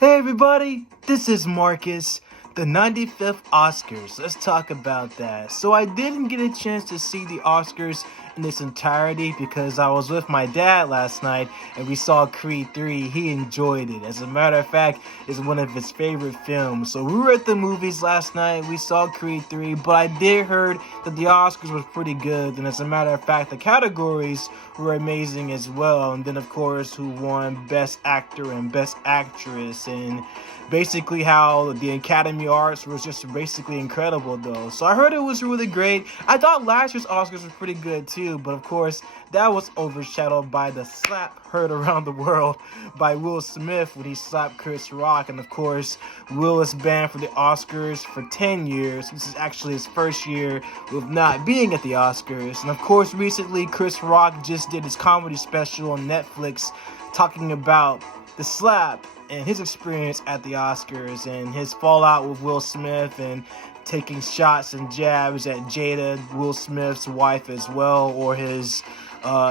Hey everybody, this is Marcus, the 95th Oscars. Let's talk about that. So I didn't get a chance to see the Oscars in its entirety because I was with my dad last night and we saw Creed 3. He enjoyed it. As a matter of fact, it's one of his favorite films. So we were at the movies last night, we saw Creed 3, but I did heard that the Oscars was pretty good. And as a matter of fact, the categories were amazing as well. And then of course, who won Best Actor and Best Actress, and basically how the Academy Arts was just basically incredible though. So I heard it was really great. I thought last year's Oscars was pretty good too, but of course that was overshadowed by the slap heard around the world by Will Smith when he slapped Chris Rock. And of course, Will is banned from the Oscars for 10 years. This is actually his first year with not being at the Oscars. And of course, recently Chris Rock just did his comedy special on Netflix talking about the slap and his experience at the Oscars and his fallout with Will Smith and taking shots and jabs at Jada, Will Smith's wife as well, or his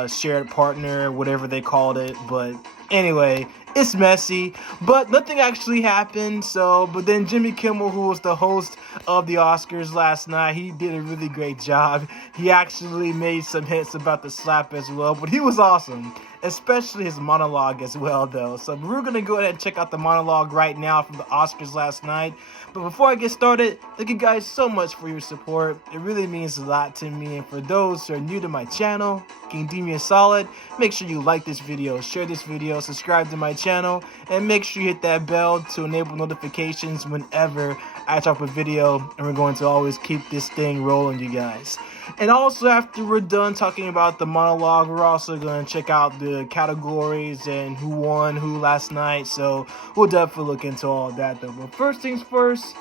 shared partner, whatever they called it. But anyway, it's messy, but nothing actually happened. But then Jimmy Kimmel, who was the host of the Oscars last night, he did a really great job. He actually made some hits about the slap as well, but he was awesome, especially his monologue as well though. So we're gonna go ahead and check out the monologue right now from the Oscars last night. But before I get started, thank you guys so much for your support. It really means a lot to me. And for those who are new to my channel, can you do me a solid? Make sure you like this video, share this video, subscribe to my channel, and make sure you hit that bell to enable notifications whenever I drop a video. And we're going to always keep this thing rolling, you guys. And also, after we're done talking about the monologue, we're also going to check out the categories and who won who last night. So we'll definitely look into all of that though. But first things first,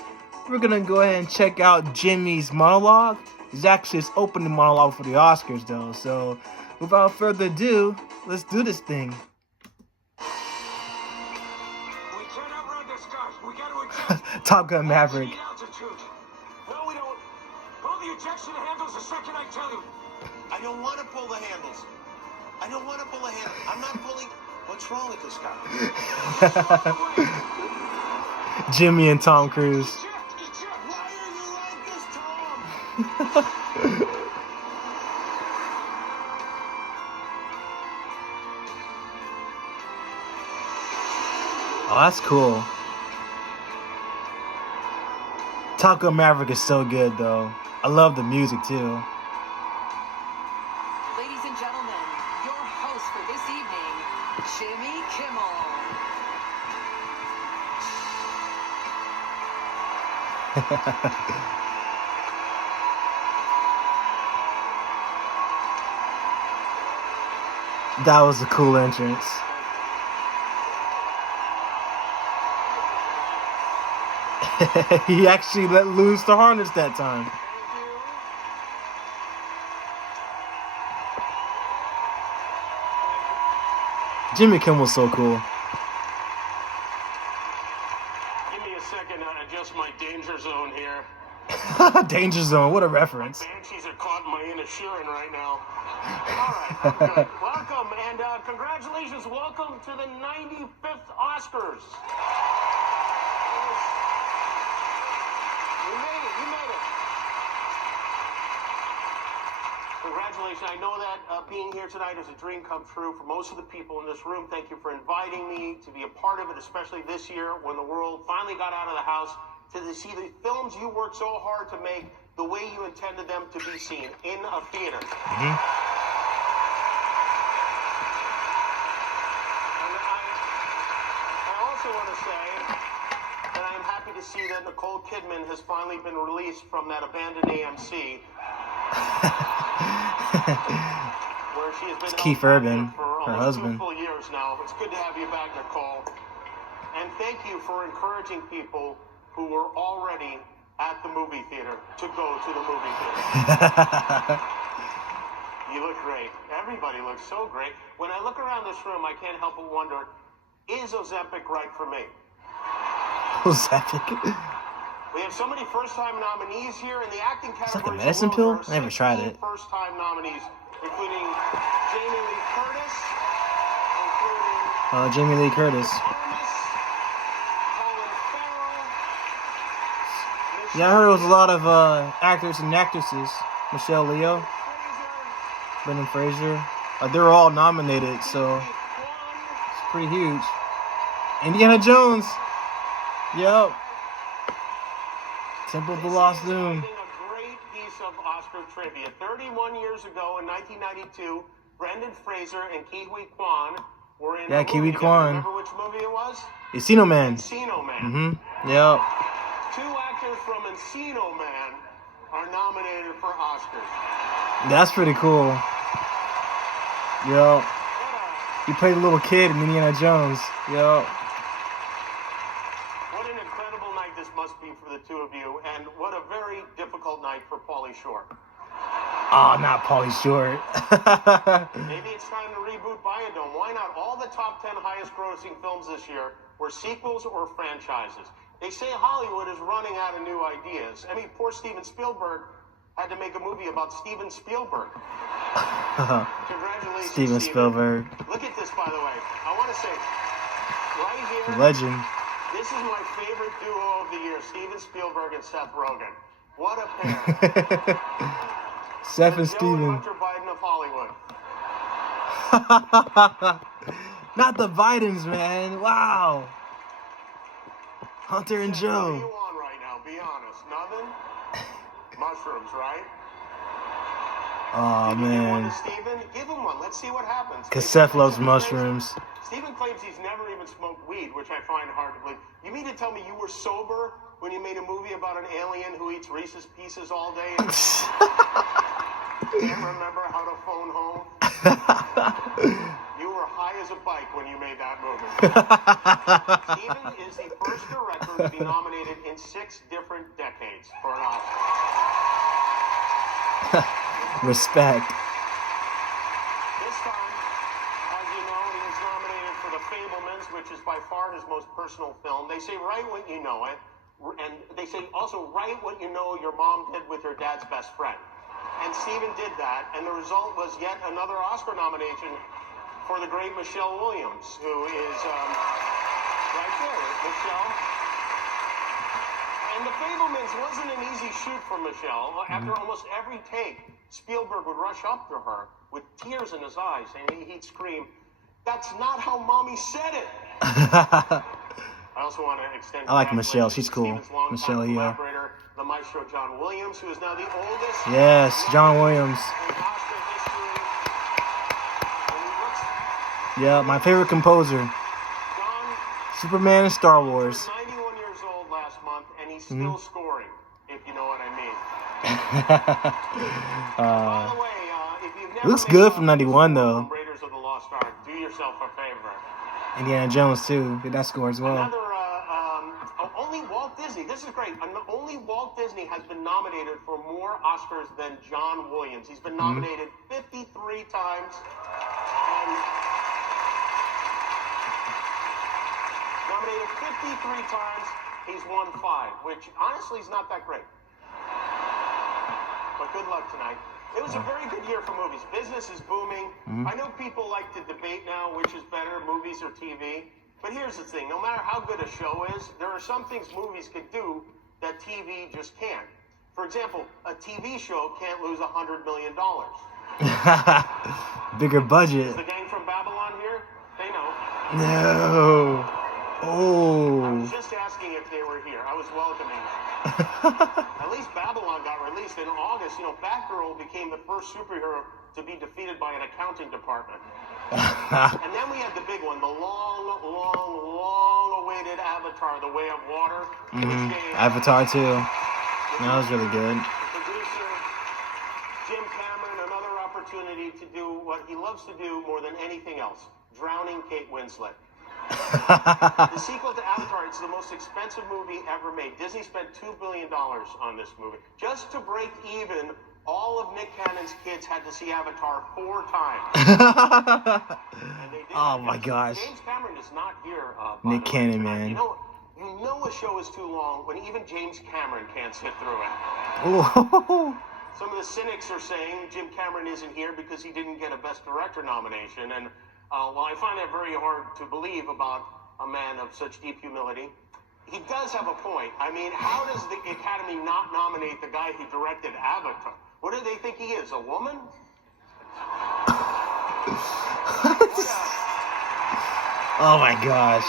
we're going to go ahead and check out Jimmy's monologue. It's actually his opening monologue for the Oscars though. So without further ado, let's do this thing. Top Gun Maverick. No, we don't. Pull the ejection handles the second I tell you. I don't want to pull the handles. I don't want to pull the handles. I'm not pulling. What's wrong with this guy? Jimmy and Tom Cruise. Why are you like this, Tom? Oh, that's cool. Top Gun Maverick is so good though. I love the music too. Ladies and gentlemen, your host for this evening, Jimmy Kimmel. That was a cool entrance. He actually let loose the harness that time. Jimmy Kimmel's so cool. Give me a second to adjust my danger zone here. Danger Zone, what a reference. My banshees are caught in my inner shearing right now. All right, I'm good. Welcome, and congratulations. Welcome to the 95th Oscars. You made it. You made it. Congratulations. I know that being here tonight is a dream come true for most of the people in this room. Thank you for inviting me to be a part of it, especially this year when the world finally got out of the house to see the films you worked so hard to make the way you intended them to be seen in a theater. Mm-hmm. And I also want to say that I am happy to see that Nicole Kidman has finally been released from that abandoned AMC. Where she has been It's Keith Urban, for her almost husband. 2 full years now. It's good to have you back, Nicole. And thank you for encouraging people who were already at the movie theater to go to the movie theater. You look great. Everybody looks so great. When I look around this room, I can't help but wonder, is Ozempic right for me? Ozempic? We have so many first-time nominees here in the acting It's like a category. medicine pill? I never tried it. First-time nominees, including Jamie Lee Curtis, Jamie Lee Curtis. Yeah, I heard it was a lot of actors and actresses. Michelle Leo, Brendan Fraser. They were all nominated, so it's pretty huge. Indiana Jones. Yep. Temple of the Lost Doom. A great piece of Oscar trivia. 31 years ago in 1992, Brendan Fraser and Kiwi Kwan were in a Kiwi movie. Kwan. Remember which movie it was? Encino Man. Encino Man. Mm-hmm. Yep. 2 actors from Encino Man are nominated for Oscars. That's pretty cool. Yep. He played a little kid in Indiana Jones. Yep. What an incredible night this must be for the two of you, and what a very difficult night for Pauly Shore. Oh, not Pauly Shore. Maybe it's time to reboot Biodome. Why not? All the top 10 highest grossing films this year were sequels or franchises. They say Hollywood is running out of new ideas. I mean, poor Steven Spielberg had to make a movie about Steven Spielberg. Congratulations, Steven Spielberg. Look at this, by the way. I want to say, right here, Legend. this is my favorite duo of the year, Steven Spielberg and Seth Rogen. What a pair. Seth and Joe Steven. Hunter Biden of Hollywood. Not the Bidens, man. Wow. Hunter and Seth, what are Joe. you on right now? Be honest. Nothing? Mushrooms, right? Oh, Did you give one man. to Steven? Give him one. Let's see what happens. Because Seth loves mushrooms. Steven claims he's never even smoked weed, which I find hard to believe. You mean to tell me you were sober when you made a movie about an alien who eats Reese's Pieces all day and can't remember how to phone home? You were high as a bike when you made that movie. Steven is the first director to be nominated in 6 different decades for an Oscar. Respect. This time, as you know, he was nominated for The Fabelmans, which is by far his most personal film. They say write what you know it, and they say also write what you know your mom did with your dad's best friend. And Steven did that, and the result was yet another Oscar nomination for the great Michelle Williams, who is right there, Michelle. And The Fabelmans wasn't an easy shoot for Michelle. After almost every take, Spielberg would rush up to her with tears in his eyes, and he'd scream, "That's not how Mommy said it!" I also want to extend. I like Michelle. She's cool. Steven's longtime Michelle, yeah. collaborator, the maestro John Williams, who is now the oldest. Yes, John Williams. in Oscar history. And he looks, Yeah, my favorite composer. John Superman and Star was Wars. 91 years old last month, and he's still scoring, if you know what I mean. By the way, if you've never Looks made good it from off 91 this though. film, Raiders of the Lost Ark, do yourself a favor. Indiana Jones too. Did that score as well. Another, only Walt Disney, this is great, only Walt Disney has been nominated for more Oscars than John Williams. He's been nominated 53 times, and nominated 53 times, he's won 5, which honestly is not that great. But good luck tonight. It was a very good year for movies. Business is booming. I know people like to debate now which is better, movies or TV. But here's the thing. No matter how good a show is, there are some things movies could do that TV just can't. For example, a TV show can't lose $100 million. Bigger budget. Is the gang from Babylon here? They know. No. I Oh. was just asking if they were here. I was welcoming them. At least Babylon got released in August. You know, Batgirl became the first superhero to be defeated by an accounting department. And then we had the big one, the long-awaited Avatar, The Way of Water. Which gave Avatar too. That was really good. the producer, Jim Cameron, another opportunity to do what he loves to do more than anything else, drowning Kate Winslet. The sequel to Avatar, it's the most expensive movie ever made. Disney spent $2 billion on this movie. Just to break even, all of Nick Cannon's kids had to see Avatar 4 times. And they did Oh it. my gosh. James Cameron is not here. Nick by the way, Cannon, tonight. man. You know a show is too long when even James Cameron can't sit through it. Oh. Some of the cynics are saying Jim Cameron isn't here because he didn't get a Best Director nomination. And while I find that very hard to believe about a man of such deep humility, he does have a point. I mean, how does the Academy not nominate the guy who directed Avatar? What do they think he is, a woman? Oh my gosh.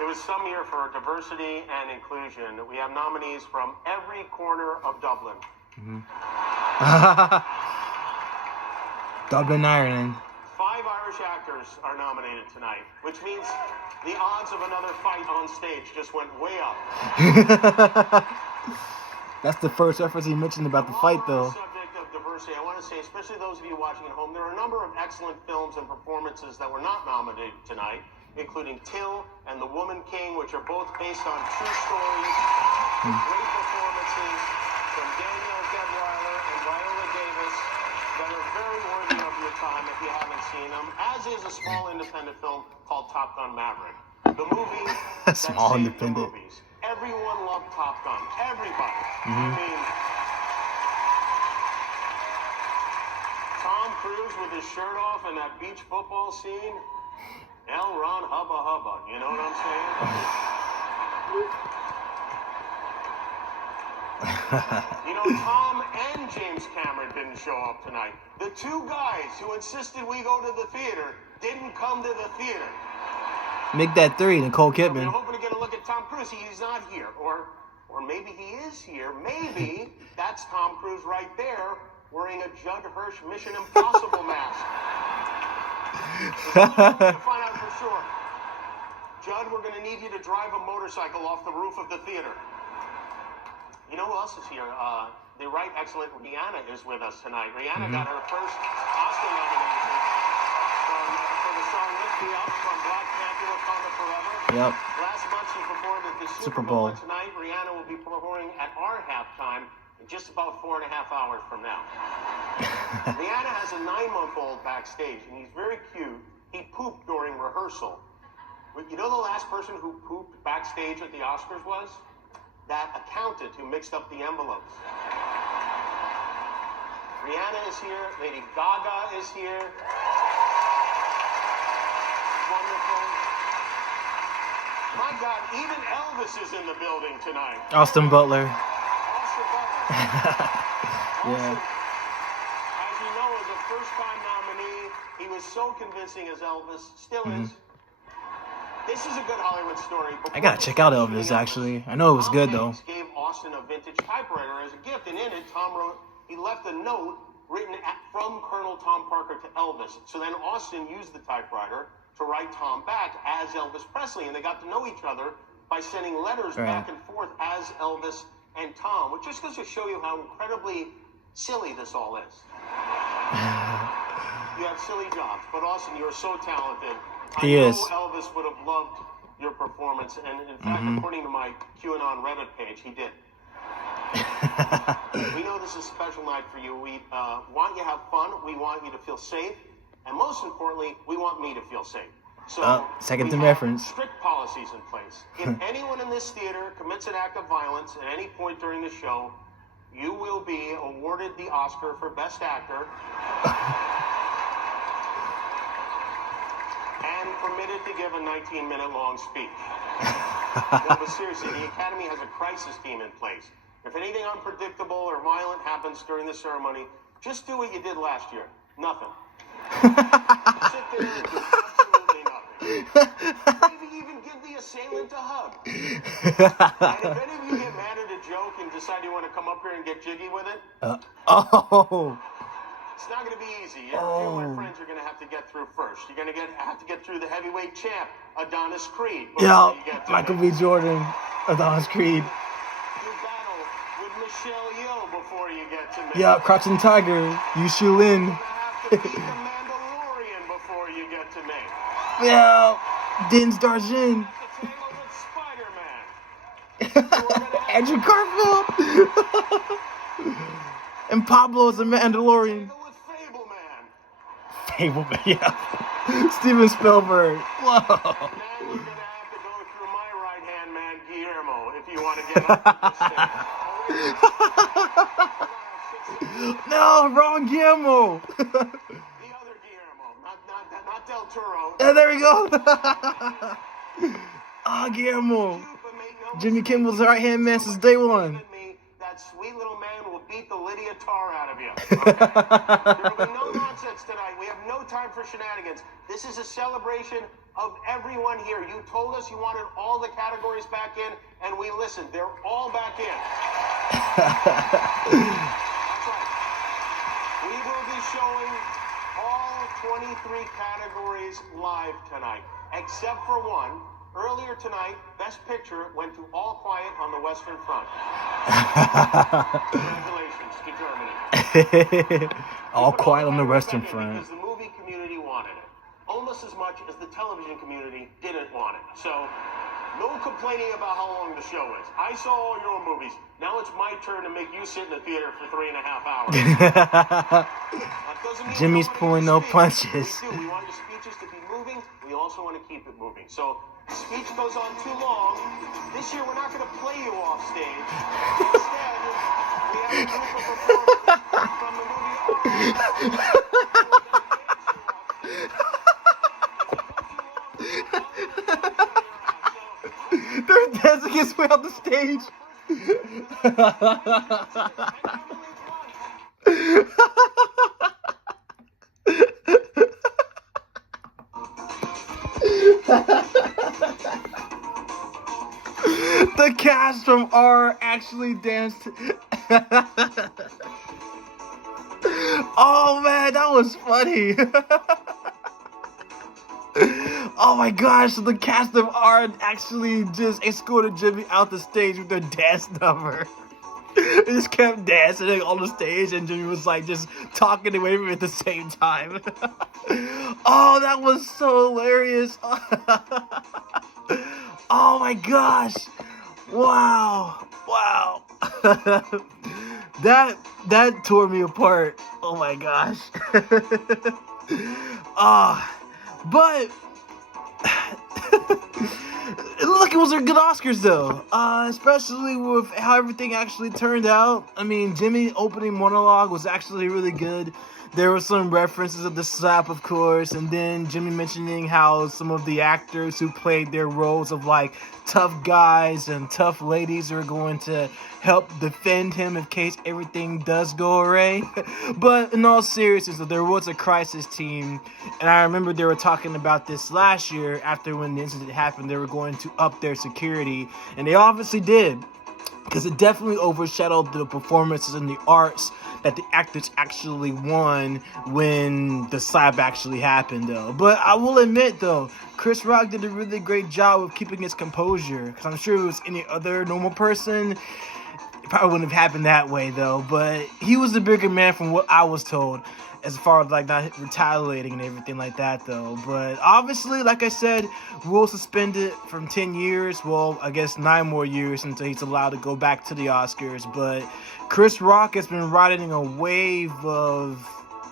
It was some year for diversity and inclusion. We have nominees from every corner of Dublin. Dublin, Ireland. 5 Irish actors are nominated tonight, which means the odds of another fight on stage just went way up. That's the first reference he mentioned about the fight, though. On the subject of diversity, I want to say, especially those of you watching at home, there are a number of excellent films and performances that were not nominated tonight, including Till and The Woman King, which are both based on true stories. Great performances from Danielle Gedweiler and Viola Davis that are very worthy of your time if you haven't seen them, as is a small independent film called Top Gun Maverick. The movie that Small saved independent. the movies. Everyone loved Top Gun. Everybody. I mean, Tom Cruise with his shirt off in that beach football scene. L. Ron Hubba Hubba. You know what I'm saying? You know, Tom and James Cameron didn't show up tonight. The two guys who insisted we go to the theater didn't come to the theater. Make that 3, Nicole We're Kidman. hoping to get a look at Tom Cruise. He's not here. Or maybe he is here. Maybe that's Tom Cruise right there wearing a Judd Hirsch Mission Impossible mask. We're going to find out for sure. Judd, we're going to need you to drive a motorcycle off the roof of the theater. You know who else is here? The right excellent Rihanna is with us tonight. Rihanna got her first Oscar nomination for the song Lift Me Up from Black Panther Wakanda Forever. Yep. Last month she performed at the Super Bowl. And tonight Rihanna will be performing at our halftime in just about 4.5 hours from now. Rihanna has a 9-month-old backstage, and he's very cute. He pooped during rehearsal. You know the last person who pooped backstage at the Oscars was? That accountant who mixed up the envelopes. Rihanna is here. Lady Gaga is here. Wonderful. My God, even Elvis is in the building tonight. Austin Butler. Austin Butler. Yeah. As you know, as a first-time nominee, he was so convincing as Elvis. Still is. This is a good Hollywood story. I gotta check out Elvis, actually. I know it was good, though. Tom Hanks gave Austin a vintage typewriter as a gift, and in it, Tom wrote, he left a note written from Colonel Tom Parker to Elvis. So then Austin used the typewriter to write Tom back as Elvis Presley, and they got to know each other by sending letters back and forth as Elvis and Tom, which just goes to show you how incredibly silly this all is. You have silly jobs, but Austin, you're so talented. He is. I know Elvis would have loved your performance, and in fact, according to my QAnon Reddit page, he did. We know this is a special night for you. We want you to have fun. We want you to feel safe. And most importantly, we want me to feel safe. So second we to have reference. strict policies in place. If anyone in this theater commits an act of violence at any point during the show, you will be awarded the Oscar for Best Actor and permitted to give a 19-minute long speech. No, but seriously, the Academy has a crisis team in place. If anything unpredictable or violent happens during the ceremony, just do what you did last year. Nothing. Sit there and do absolutely nothing. Maybe even give the assailant a hug. And if any of you get mad at a joke and decide you want to come up here and get jiggy with it, it's not going to be easy. A few of my friends are going to have to get through first. You're going to have to get through the heavyweight champ, Adonis Creed. Yeah, You get to Michael me. B. Jordan, Adonis Creed. You battle with Michelle Yeoh before you get to me. Yeah, Crouching Tiger, Yushu Lin. You're going to have to beat the Mandalorian before you get to me. Yeah, Dins Darjin. You have to tangle with Spider-Man. Andrew Garfield. And Pablo is a Mandalorian. Tangle with Fableman. Fableman, yeah. Steven Spielberg. Whoa. And then you're going to have to go through my right-hand man, Guillermo, if you want to get up to this stage. No, wrong Guillermo. The other Guillermo, not Del There we go. Ah, Guillermo. Jimmy Kimmel's right-hand man since day one. That sweet little man will beat the Lydia tar out of you. Okay? There will be no nonsense tonight. We have no time for shenanigans. This is a celebration of everyone here. You told us you wanted all the categories back in, and we listened. They're all back in. That's right. We will be showing all 23 categories live tonight, except for one. Earlier tonight, Best Picture went to All Quiet on the Western Front. Congratulations to Germany. All Quiet on the Western Front. Because the movie community wanted it, almost as much as the television community didn't want it. So, no complaining about how long the show is. I saw all your movies. Now it's my turn to make you sit in the theater for 3.5 hours. Jimmy's pulling no punches. We want your speeches to be moving. We also want to keep it moving. So, speech goes on too long. This year, we're not going to play you off stage. Instead, we have a group of performers from the movie. They're dancing his way off the stage. The cast from R actually danced. Oh man, that was funny. Oh my gosh, the cast of R actually just escorted Jimmy out the stage with their dance number. They just kept dancing on the stage, and Jimmy was like just talking away from it at the same time. Oh, that was so hilarious. Oh my gosh. Wow. That tore me apart. Oh my gosh. But look, it was a good Oscars though, especially with how everything actually turned out. I mean, Jimmy's opening monologue was actually really good. There were some references of the slap, of course, and then Jimmy mentioning how some of the actors who played their roles of like tough guys and tough ladies are going to help defend him in case everything does go awry. But in all seriousness, there was a crisis team, and I remember they were talking about this last year after when the incident happened. They were going to up their security, and they obviously did, because it definitely overshadowed the performances and the arts that the actors actually won when the slap actually happened, though. But I will admit, though, Chris Rock did a really great job of keeping his composure, because I'm sure if it was any other normal person, it probably wouldn't have happened that way, though. But he was the bigger man from what I was told, as far as like not retaliating and everything like that, though. But obviously, like I said, we'll suspend it from 10 years. Well, I guess 9 more years until he's allowed to go back to the Oscars. But Chris Rock has been riding a wave of,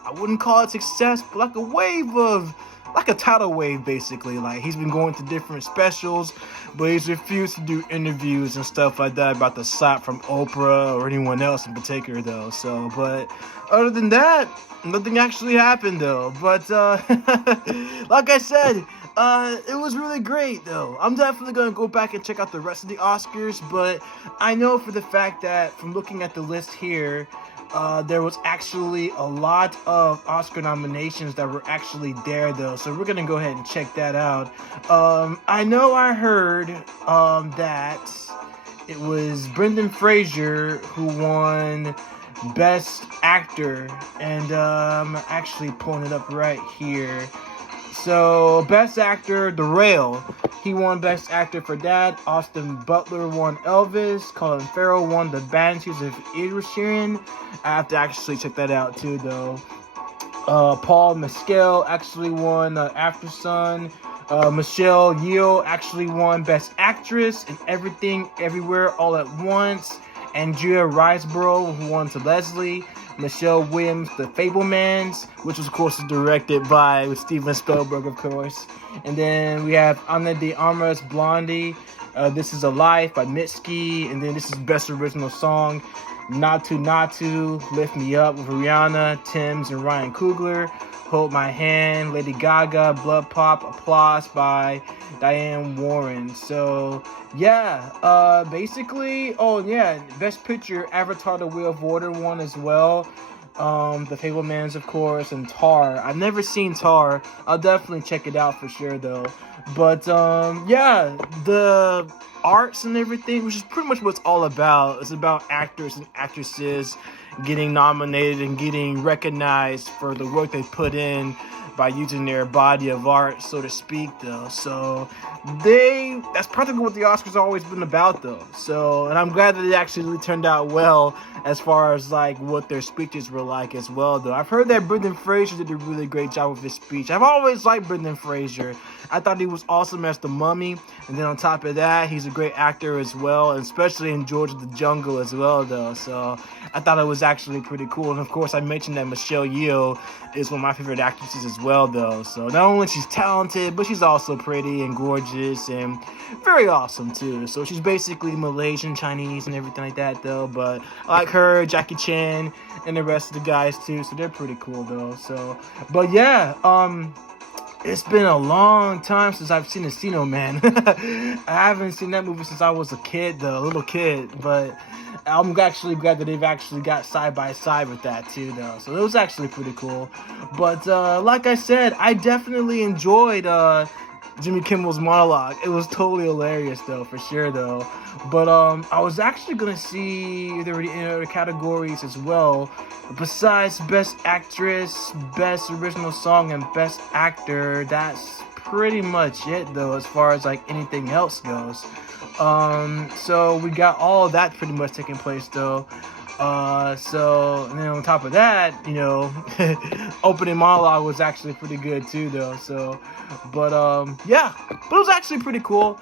I wouldn't call it success, but like a wave of, like a tidal wave, basically. Like, he's been going to different specials, but he's refused to do interviews and stuff like that about the slap from Oprah or anyone else in particular, though. So, but other than that, nothing actually happened, though. But like I said, it was really great, though. I'm definitely going to go back and check out the rest of the Oscars, but I know for the fact that from looking at the list here, there was actually a lot of Oscar nominations that were actually there, though. So we're going to go ahead and check that out. I know I heard that it was Brendan Fraser who won Best Actor, and I'm actually pulling it up right here. So, Best Actor, The Rail. He won Best Actor for that. Austin Butler won Elvis. Colin Farrell won The Banshees of Inisherin. I have to actually check that out too, though. Paul Mescal actually won After Sun. Michelle Yeoh actually won Best Actress in Everything, Everywhere, All at Once. Andrea Riseborough, who won to Leslie. Michelle Williams, The Fablemans, which was, of course, directed by Steven Spielberg, of course. And then we have Ana de Armas, Blondie. This Is a Life by Mitski. And then this is Best Original Song. Not To, Lift Me Up with Rihanna, Tim's, and Ryan Coogler. Hold My Hand, Lady Gaga, Blood Pop, Applause by Diane Warren. So, yeah, basically, oh yeah, Best Picture, Avatar The Way of Water won as well. The Fablemans, of course, and Tar. I've never seen Tar. I'll definitely check it out for sure, though. But, yeah, the arts and everything, which is pretty much what it's all about. It's about actors and actresses getting nominated and getting recognized for the work they put in by using their body of art, so to speak, though. So that's practically what the Oscars have always been about, though. So, and I'm glad that it actually turned out well as far as like what their speeches were like as well, though. I've heard that Brendan Fraser did a really great job with his speech. I've always liked Brendan Fraser. I thought he was awesome as the Mummy, and then on top of that, he's a great actor as well, and especially in George of the Jungle as well, though. So I thought it was actually pretty cool. And of course, I mentioned that Michelle Yeoh is one of my favorite actresses as well, though. So not only she's talented, but she's also pretty and gorgeous and very awesome too. So she's basically Malaysian, Chinese, and everything like that, though. But I like her, Jackie Chan, and the rest of the guys too. So they're pretty cool, though. So, but yeah, it's been a long time since I've seen Encino Man. I haven't seen that movie since I was a kid, though, a little kid. But I'm actually glad that they've actually got side by side with that too, though. So it was actually pretty cool. But like I said, I definitely enjoyed Jimmy Kimmel's monologue. It was totally hilarious, though, for sure, though. But I was actually gonna see if there were any other categories as well, besides Best Actress, Best Original Song, and Best Actor. That's pretty much it, though, as far as like anything else goes. So we got all of that pretty much taking place, though. So, and then on top of that, you know, opening monologue was actually pretty good too, though. So, but yeah, but it was actually pretty cool.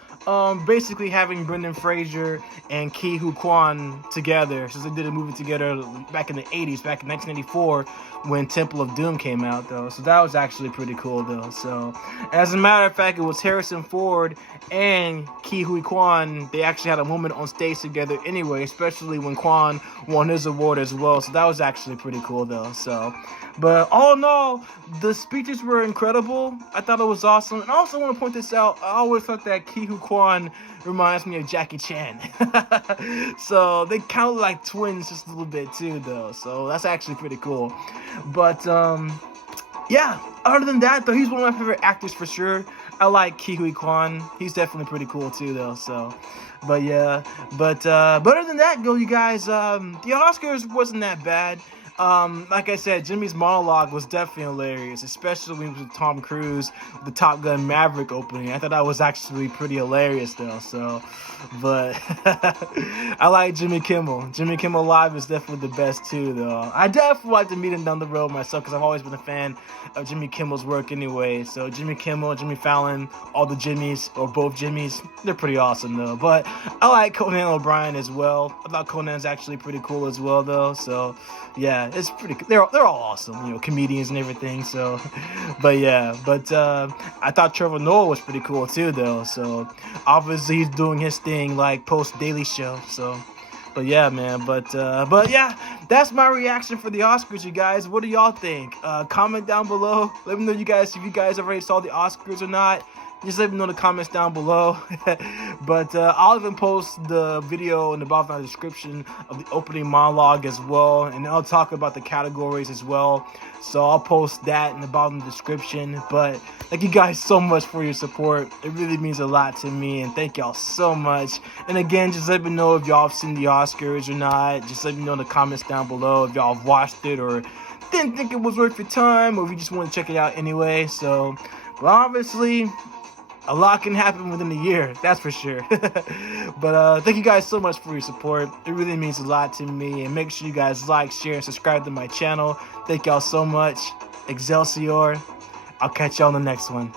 Basically having Brendan Fraser and Ke Huy Quan together, since they did a movie together back in the 80s, back in 1994, when Temple of Doom came out, though. So that was actually pretty cool, though. So, as a matter of fact, it was Harrison Ford and Ke Huy Quan. They actually had a moment on stage together anyway, especially when Quan won his award as well. So that was actually pretty cool, though. So, but all in all, the speeches were incredible. I thought it was awesome. And I also want to point this out. I always thought that Ke Huy Quan reminds me of Jackie Chan. So they kind of like twins just a little bit too, though. So that's actually pretty cool. But yeah, other than that, though, he's one of my favorite actors for sure. I like Ke Huy Quan. He's definitely pretty cool too, though. So, but yeah, but other than that, you guys, the Oscars wasn't that bad. Like I said, Jimmy's monologue was definitely hilarious, especially when he was with Tom Cruise with the Top Gun Maverick opening. I thought that was actually pretty hilarious, though. So, but I like Jimmy Kimmel. Jimmy Kimmel Live is definitely the best too, though. I definitely like to meet him down the road myself, because I've always been a fan of Jimmy Kimmel's work anyway. So Jimmy Kimmel, Jimmy Fallon, all the Jimmys, or both Jimmys, they're pretty awesome, though. But I like Conan O'Brien as well. I thought Conan's actually pretty cool as well, though. So yeah, it's pretty. They're all awesome, you know, comedians and everything. So, but yeah, I thought Trevor Noah was pretty cool too, though. So obviously he's doing his thing like post Daily Show. So, but yeah, man. But yeah, that's my reaction for the Oscars, you guys. What do y'all think? Comment down below. Let me know if you guys already saw the Oscars or not. Just let me know in the comments down below. But I'll even post the video in the bottom of the description of the opening monologue as well. And I'll talk about the categories as well. So I'll post that in the bottom of the description. But thank you guys so much for your support. It really means a lot to me. And thank y'all so much. And again, just let me know if y'all have seen the Oscars or not. Just let me know in the comments down below if y'all have watched it or didn't think it was worth your time, or if you just want to check it out anyway. So, well, obviously, a lot can happen within a year, that's for sure. But thank you guys so much for your support. It really means a lot to me. And make sure you guys like, share, and subscribe to my channel. Thank y'all so much. Excelsior. I'll catch y'all on the next one.